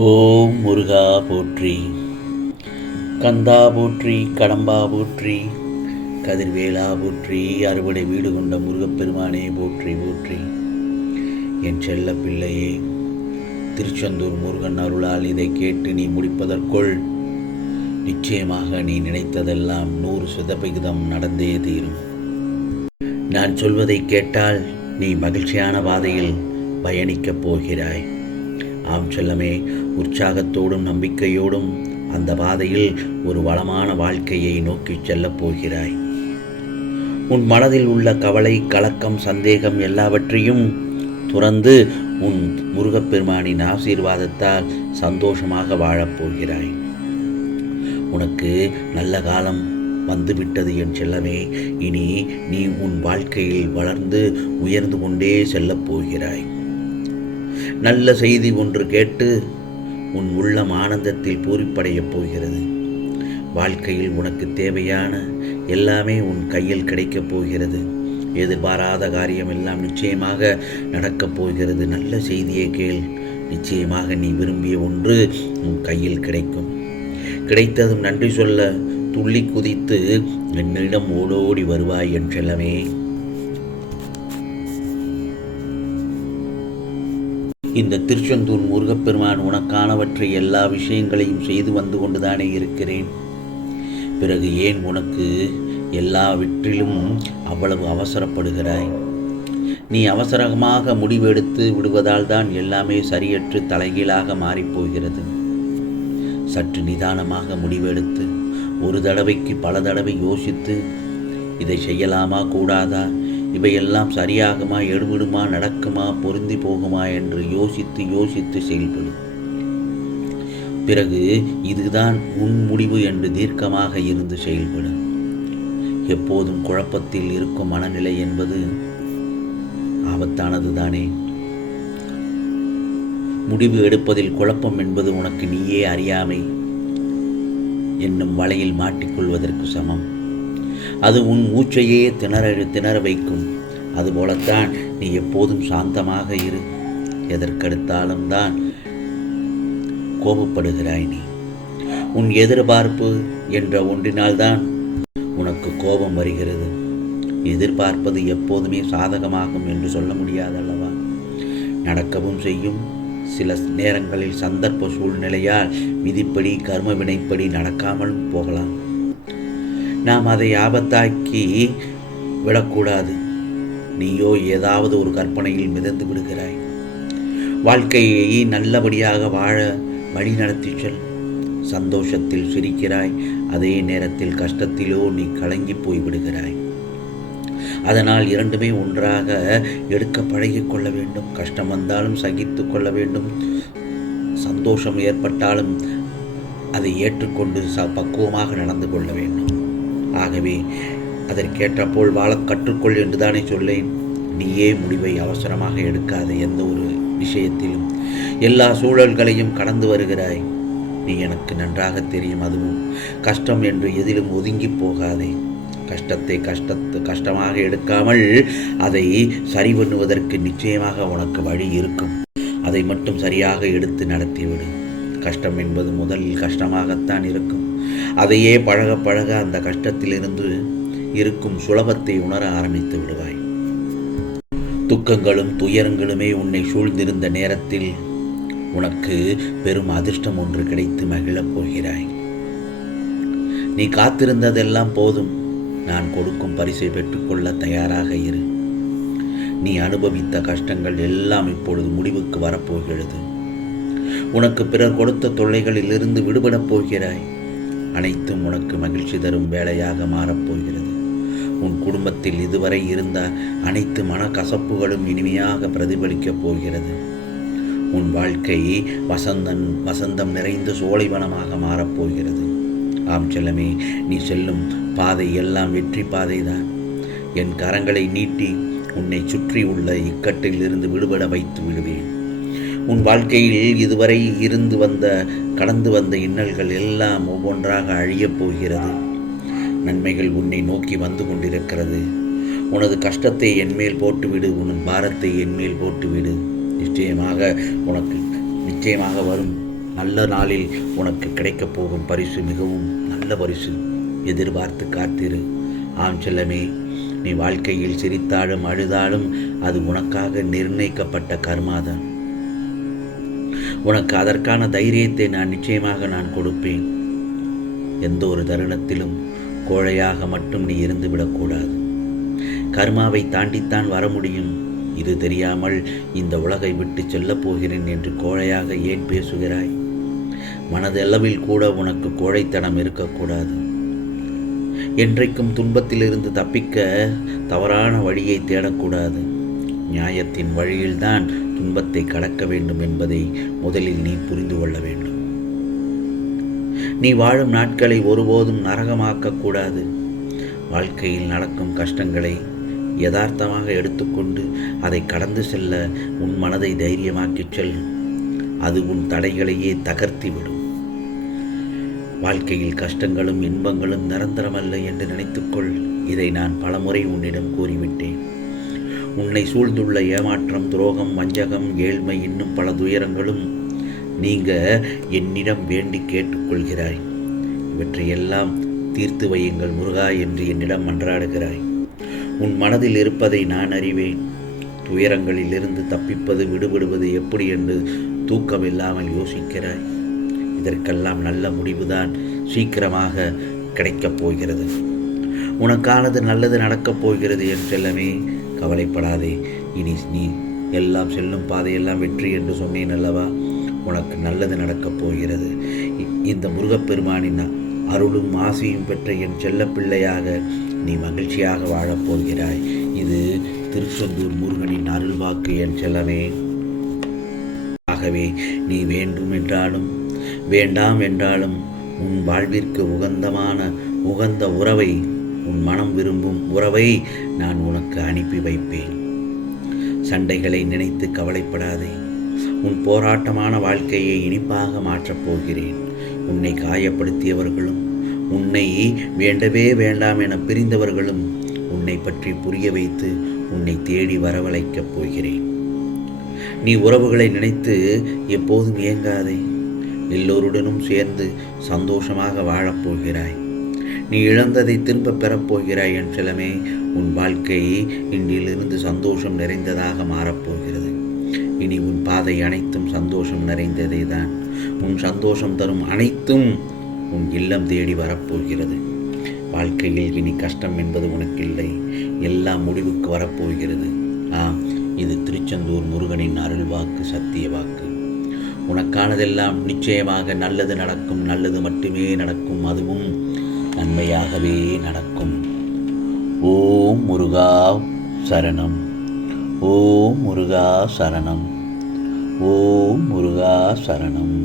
ஓம் முருகா போற்றி, கந்தா போற்றி, கடம்பா போற்றி, கதிர்வேலா போற்றி, அறுவடை வீடு கொண்ட முருகப்பெருமானே போற்றி போற்றி. என் செல்ல பிள்ளையே, திருச்செந்தூர் முருகன் அருளால் இதை கேட்டு நீ முடிப்பதற்குள் நிச்சயமாக நீ நினைத்ததெல்லாம் 100% நடந்தே தீரும். நான் சொல்வதை கேட்டால் நீ மகிழ்ச்சியான பாதையில் பயணிக்கப் போகிறாய். ஆம் செல்லமே, உற்சாகத்தோடும் நம்பிக்கையோடும் அந்த பாதையில் ஒரு வளமான வாழ்க்கையை நோக்கி செல்லப் போகிறாய். உன் மனதில் உள்ள கவலை, கலக்கம், சந்தேகம் எல்லாவற்றையும் துறந்து உன் முருகப்பெருமானின் ஆசீர்வாதத்தால் சந்தோஷமாக வாழப்போகிறாய். உனக்கு நல்ல காலம் வந்துவிட்டது என் செல்லமே. இனி நீ உன் வாழ்க்கையில் வளர்ந்து உயர்ந்து கொண்டே செல்லப் போகிறாய். நல்ல செய்தி ஒன்று கேட்டு உன் உள்ளம் ஆனந்தத்தில் பூரிப்படையப் போகிறது. வாழ்க்கையில் உனக்கு தேவையான எல்லாமே உன் கையில் கிடைக்கப் போகிறது. எதிர்பாராத காரியம் எல்லாம் நிச்சயமாக நடக்கப் போகிறது. நல்ல செய்தியை கேள். நிச்சயமாக நீ விரும்பிய ஒன்று உன் கையில் கிடைக்கும். கிடைத்ததும் நன்றி சொல்ல துள்ளி குதித்து என்னிடம் ஓடோடி வருவாய் என் செல்லமே. இந்த திருச்செந்தூர் முருகப்பெருமான் உனக்கானவற்றை எல்லா விஷயங்களையும் செய்து வந்து கொண்டுதானே இருக்கிறேன். பிறகு ஏன் உனக்கு எல்லாவற்றிலும் அவ்வளவு அவசரப்படுகிறாய்? நீ அவசரமாக முடிவெடுத்து விடுவதால் தான் எல்லாமே சரியற்று தலைகீழாக மாறிப்போகிறது. சற்று நிதானமாக முடிவெடுத்து ஒரு தடவைக்கு பல தடவை யோசித்து இதை செய்யலாமா கூடாதா, இவையெல்லாம் சரியாகுமா, எடுபடுமா, நடக்குமா, பொருந்தி போகுமா என்று யோசித்து செயல்படும். பிறகு இதுதான் உன் முடிவு என்று தீர்க்கமாக இருந்து செயல்படும். எப்போதும் குழப்பத்தில் இருக்கும் மனநிலை என்பது ஆபத்தானது தானே. முடிவு எடுப்பதில் குழப்பம் என்பது உனக்கு நீயே அறியாமை என்னும் வலையில் மாட்டிக்கொள்வதற்கு சமம். அது உன் மூச்சையே திணற வைக்கும். அதுபோலத்தான் நீ எப்போதும் சாந்தமாக இரு. எதற்கெடுத்தாலும் தான் கோபப்படுகிறாய் நீ. உன் எதிர்பார்ப்பு என்ற ஒன்றினால்தான் உனக்கு கோபம் வருகிறது. எதிர்பார்ப்பது எப்போதுமே சாதகமாகும் என்று சொல்ல முடியாதல்லவா? நடக்கவும் செய்யும். சில நேரங்களில் சந்தர்ப்ப சூழ்நிலையால் விதிப்படி கர்ம வினைப்படி நடக்காமல் போகலாம். நாம் அதை ஆபத்தாக்கி விடக்கூடாது. நீயோ ஏதாவது ஒரு கற்பனையில் மிதந்து விடுகிறாய். வாழ்க்கையை நல்லபடியாக வாழ வழி நடத்தி செல். சந்தோஷத்தில் சிரிக்கிறாய், அதே நேரத்தில் கஷ்டத்திலோ நீ கலங்கி போய்விடுகிறாய். அதனால் இரண்டுமே ஒன்றாக எடுக்க பழகிக்கொள்ள வேண்டும். கஷ்டம் வந்தாலும் சகித்து கொள்ள வேண்டும். சந்தோஷம் ஏற்பட்டாலும் அதை ஏற்றுக்கொண்டு பக்குவமாக நடந்து கொள்ள வேண்டும். ஆகவே அதற்கேற்றப்போல் வாழ கற்றுக்கொள் என்றுதானே சொல்லேன். நீயே முடிவை அவசரமாக எடுக்காத. எந்த ஒரு விஷயத்திலும் எல்லா சூழல்களையும் கடந்து வருகிறாய். நீ எனக்கு நன்றாக தெரியும். அதுவும் கஷ்டம் என்று எதிலும் ஒதுங்கி போகாதே. கஷ்டத்தை கஷ்டமாக எடுக்காமல் அதை சரி பண்ணுவதற்கு நிச்சயமாக உனக்கு வழி இருக்கும். அதை மட்டும் சரியாக எடுத்து நடத்திவிடு. கஷ்டம் என்பது முதலில் கஷ்டமாகத்தான் இருக்கும். அதையே பழக பழக அந்த கஷ்டத்திலிருந்து இருக்கும் சுலபத்தை உணர ஆரம்பித்து விடுவாய். துக்கங்களும் துயரங்களுமே உன்னை சூழ்ந்திருந்த நேரத்தில் உனக்கு பெரும் அதிர்ஷ்டம் ஒன்று கிடைத்து மகிழப் போகிறாய். நீ காத்திருந்ததெல்லாம் போதும். நான் கொடுக்கும் பரிசை பெற்றுக்கொள்ள தயாராக இரு. நீ அனுபவித்த கஷ்டங்கள் எல்லாம் இப்பொழுது முடிவுக்கு வரப்போகிறது. உனக்கு பிறர் கொடுத்த தொல்லைகளில் இருந்து விடுபடப் போகிறாய். அனைத்தும் உனக்கு மகிழ்ச்சி தரும் வேலையாக மாறப்போகிறது. உன் குடும்பத்தில் இதுவரை இருந்த அனைத்து மனக்கசப்புகளும் இனிமையாக பிரதிபலிக்கப் போகிறது. உன் வாழ்க்கை வசந்தம் நிறைந்த சோலைவனமாக மாறப்போகிறது. ஆம் செல்லமே, நீ செல்லும் பாதை எல்லாம் வெற்றி பாதைதான். என் கரங்களை நீட்டி உன்னை சுற்றி உள்ள இக்கட்டில் இருந்து விடுபட வைத்து விடுவேன். உன் வாழ்க்கையில் இதுவரை கடந்து வந்த இன்னல்கள் எல்லாம் ஒவ்வொன்றாக அழியப் போகிறது. நன்மைகள் உன்னை நோக்கி வந்து கொண்டிருக்கிறது. உனது கஷ்டத்தை என்மேல் போட்டுவிடு. உன் பாரத்தை என்மேல் போட்டுவிடு. நிச்சயமாக வரும் நல்ல நாளில் உனக்கு கிடைக்கப் போகும் பரிசு மிகவும் நல்ல பரிசு. எதிர்பார்த்து காத்திரு. ஆம் செல்லமே, நீ வாழ்க்கையில் சிரித்தாலும் அழுதாலும் அது உனக்காக நிர்ணயிக்கப்பட்ட கர்மாதான். உனக்கு அதற்கான தைரியத்தை நான் கொடுப்பேன். எந்த ஒரு தருணத்திலும் கோழையாக மட்டும் நீ இருந்துவிடக்கூடாது. கர்மாவை தாண்டித்தான் வர முடியும். இது தெரியாமல் இந்த உலகை விட்டு செல்லப் போகிறேன் என்று கோழையாக ஏன் பேசுகிறாய்? மனதளவில் கூட உனக்கு கோழைத்தனம் இருக்கக்கூடாது. என்றைக்கும் துன்பத்திலிருந்து தப்பிக்க தவறான வழியை தேடக்கூடாது. நியாயத்தின் வழியில்தான் துன்பத்தை கடக்க வேண்டும் என்பதை முதலில் நீ புரிந்து கொள்ள வேண்டும். நீ வாழும் நாட்களை ஒருபோதும் நரகமாக்கக்கூடாது. வாழ்க்கையில் நடக்கும் கஷ்டங்களை யதார்த்தமாக எடுத்துக்கொண்டு அதை கடந்து செல்ல உன் மனதை தைரியமாக்கிச் செல். அது உன் தடைகளையே தகர்த்திவிடும். வாழ்க்கையில் கஷ்டங்களும் இன்பங்களும் நிரந்தரமல்ல என்று நினைத்துக்கொள். இதை நான் பலமுறை உன்னிடம் கூறிவிட்டேன். உன்னை சூழ்ந்துள்ள ஏமாற்றம், துரோகம், வஞ்சகம், ஏழ்மை, இன்னும் பல துயரங்களும் நீங்க என்னிடம் வேண்டி கேட்டுக்கொள்கிறாய். இவற்றையெல்லாம் தீர்த்து வையுங்கள் முருகா என்று என்னிடம் மன்றாடுகிறாய். உன் மனதில் இருப்பதை நான் அறிவேன். துயரங்களிலிருந்து தப்பிப்பது, விடுபடுவது எப்படி என்று தூக்கமில்லாமல் யோசிக்கிறாய். இதற்கெல்லாம் நல்ல முடிவுதான் சீக்கிரமாக கிடைக்கப் போகிறது. உனக்கானது நல்லது நடக்கப் போகிறது என் செல்லமே. கவலைப்படாதே. இனி நீ எல்லாம் செல்லும் பாதையெல்லாம் வெற்றி என்று சொன்னேன் அல்லவா? உனக்கு நல்லது நடக்கப் போகிறது. இந்த முருகப்பெருமானின் அருளும் ஆசையும் பெற்ற என் செல்ல பிள்ளையாக நீ மகிழ்ச்சியாக வாழப்போகிறாய். இது திருச்செந்தூர் முருகனின் அருள்வாக்கு என் செல்லமே. ஆகவே நீ வேண்டும் என்றாலும் வேண்டாம் என்றாலும் உன் வாழ்விற்கு உகந்த உறவை, உன் மனம் விரும்பும் உறவை நான் உனக்கு அனுப்பி வைப்பேன். சண்டைகளை நினைத்து கவலைப்படாதே. உன் போராட்டமான வாழ்க்கையை இனிப்பாக மாற்றப் போகிறேன். உன்னை காயப்படுத்தியவர்களும், உன்னை வேண்டவே வேண்டாம் என பிரிந்தவர்களும் உன்னை பற்றி புரிய வைத்து உன்னை தேடி வரவழைக்கப் போகிறேன். நீ உறவுகளை நினைத்து எப்போதும் ஏங்காதே. எல்லோருடனும் சேர்ந்து சந்தோஷமாக வாழப்போகிறாய். நீ இழந்ததை திரும்ப பெறப்போகிறாய் என் செல்லமே. உன் வாழ்க்கை இன்றிலிருந்து சந்தோஷம் நிறைந்ததாக மாறப்போகிறது. இனி உன் பாதை அனைத்தும் சந்தோஷம் நிறைந்ததே தான். உன் சந்தோஷம் தரும் அனைத்தும் உன் இல்லம் தேடி வரப்போகிறது. வாழ்க்கையில் இனி கஷ்டம் என்பது உனக்கில்லை. எல்லாம் முடிவுக்கு வரப்போகிறது. இது திருச்செந்தூர் முருகனின் அருள்வாக்கு, சத்திய வாக்கு. உனக்கானதெல்லாம் நிச்சயமாக நல்லது நடக்கும். நல்லது மட்டுமே நடக்கும். அதுவும் நன்மையாகவே நடக்கும். ஓம் முருகா சரணம். ஓம் முருகா சரணம். ஓம் முருகா சரணம்.